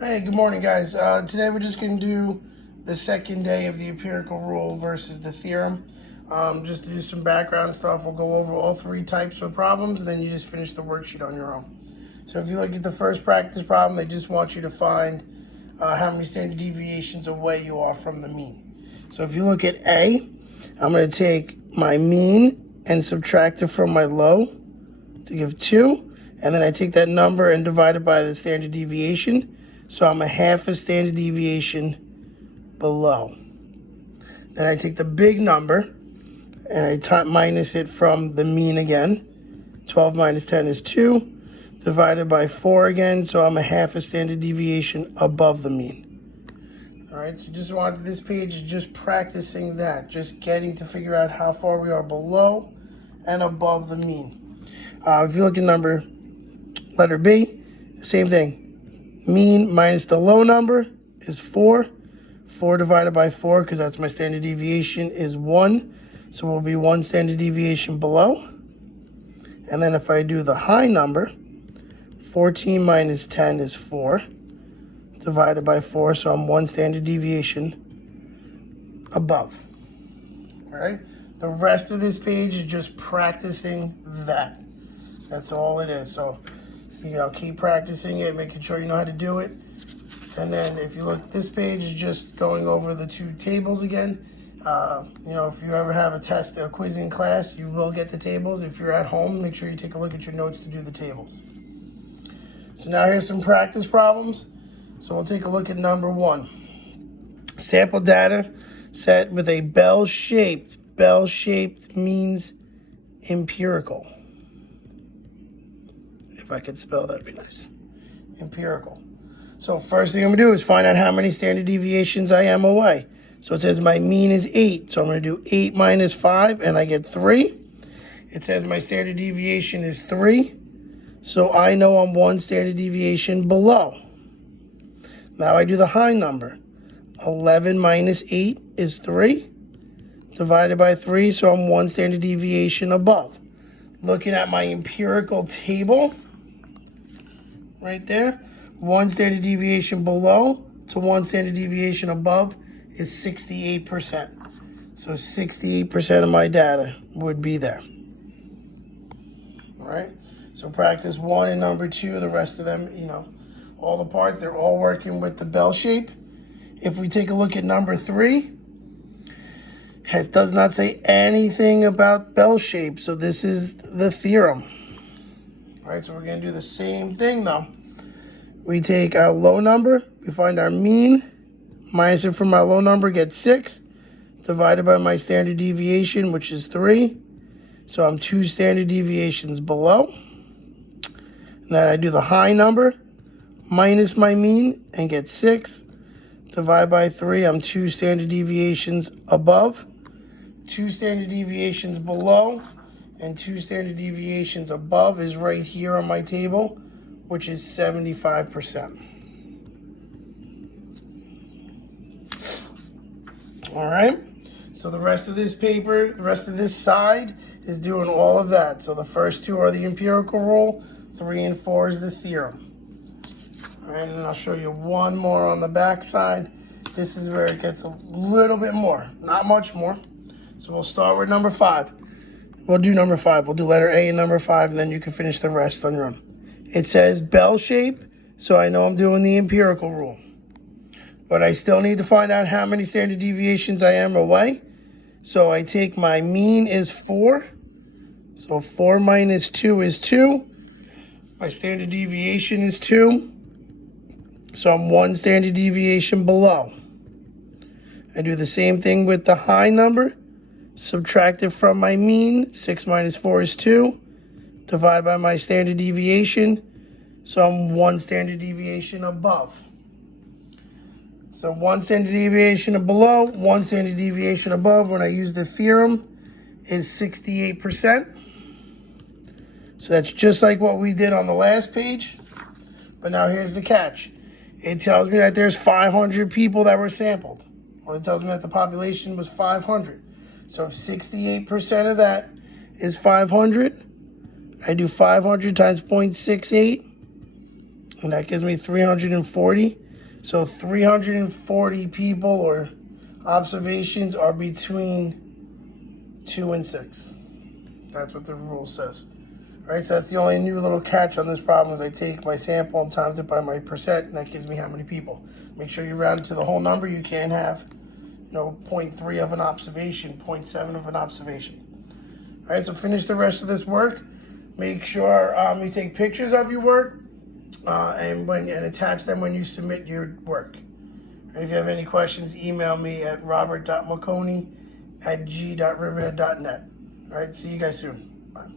Hey, good morning, guys. Today we're just going to do the second day of the empirical rule versus the theorem. Just to do some background stuff, we'll go over all three types of problems, and then you just finish the worksheet on your own. So if you look at the first practice problem, they just want you to find how many standard deviations away you are from the mean. So if you look at A, I'm going to take my mean and subtract it from my low to give 2, and then I take that number and divide it by the standard deviation. So I'm a half a standard deviation below. Then I take the big number and I minus it from the mean again. 12 minus 10 is 2, divided by 4 again, so I'm a half a standard deviation above the mean. All right, so just wanted this page is just practicing that, just getting to figure out how far we are below and above the mean. If you look at letter B, same thing. Mean minus the low number is 4. 4 divided by 4, because that's my standard deviation, is 1. So we'll be 1 standard deviation below. And then if I do the high number, 14 minus 10 is 4. Divided by 4, so I'm 1 standard deviation above. All right? The rest of this page is just practicing that. That's all it is. So, keep practicing it, making sure you know how to do it. And then if you look, this page is just going over the two tables again. If you ever have a test or quiz in class, you will get the tables. If you're at home, make sure you take a look at your notes to do the tables. So now here's some practice problems. So we'll take a look at number 1. Sample data set with a bell-shaped. Bell-shaped means empirical. If I could spell, that'd be nice. Empirical. So first thing I'm going to do is find out how many standard deviations I am away. So it says my mean is 8. So I'm going to do 8 minus 5, and I get 3. It says my standard deviation is 3. So I know I'm 1 standard deviation below. Now I do the high number. 11 minus 8 is 3. Divided by 3, so I'm 1 standard deviation above. Looking at my empirical table, right there, 1 standard deviation below to 1 standard deviation above is 68%. So 68% of my data would be there. All right. So practice 1 and number 2. The rest of them, all the parts, they're all working with the bell shape. If we take a look at number 3, it does not say anything about bell shape. So this is the theorem. All right. So we're going to do the same thing though. We take our low number, we find our mean, minus it from our low number, get 6, divided by my standard deviation, which is 3. So I'm 2 standard deviations below. And then I do the high number, minus my mean, and get 6. Divide by 3, I'm 2 standard deviations above. 2 standard deviations below and 2 standard deviations above is right here on my table, which is 75%. All right, so the rest of this paper, the rest of this side is doing all of that. So the first 2 are the empirical rule, 3 and 4 is the theorem. All right, and I'll show you one more on the back side. This is where it gets a little bit more, not much more. So we'll start with number 5. We'll do number 5. We'll do letter A and number 5, and then you can finish the rest on your own. It says bell shape, so I know I'm doing the empirical rule. But I still need to find out how many standard deviations I am away. So I take my mean is 4. So 4 minus 2 is 2. My standard deviation is 2. So I'm 1 standard deviation below. I do the same thing with the high number. Subtract it from my mean. 6 minus 4 is 2. Divide by my standard deviation, so I'm 1 standard deviation above. So 1 standard deviation below, 1 standard deviation above, when I use the theorem, is 68%. So that's just like what we did on the last page. But now here's the catch. It tells me that there's 500 people that were sampled. Or it tells me that the population was 500. So if 68% of that is 500, I do 500 times 0.68, and that gives me 340. So 340 people or observations are between 2 and 6. That's what the rule says. All right, so that's the only new little catch on this problem is I take my sample and times it by my percent, and that gives me how many people. Make sure you round it to the whole number. You can't have, 0.3 of an observation, 0.7 of an observation. All right, so finish the rest of this work. Make sure you take pictures of your work and attach them when you submit your work. And if you have any questions, email me at robert.mcconi@g.riverhead.net. All right, see you guys soon. Bye.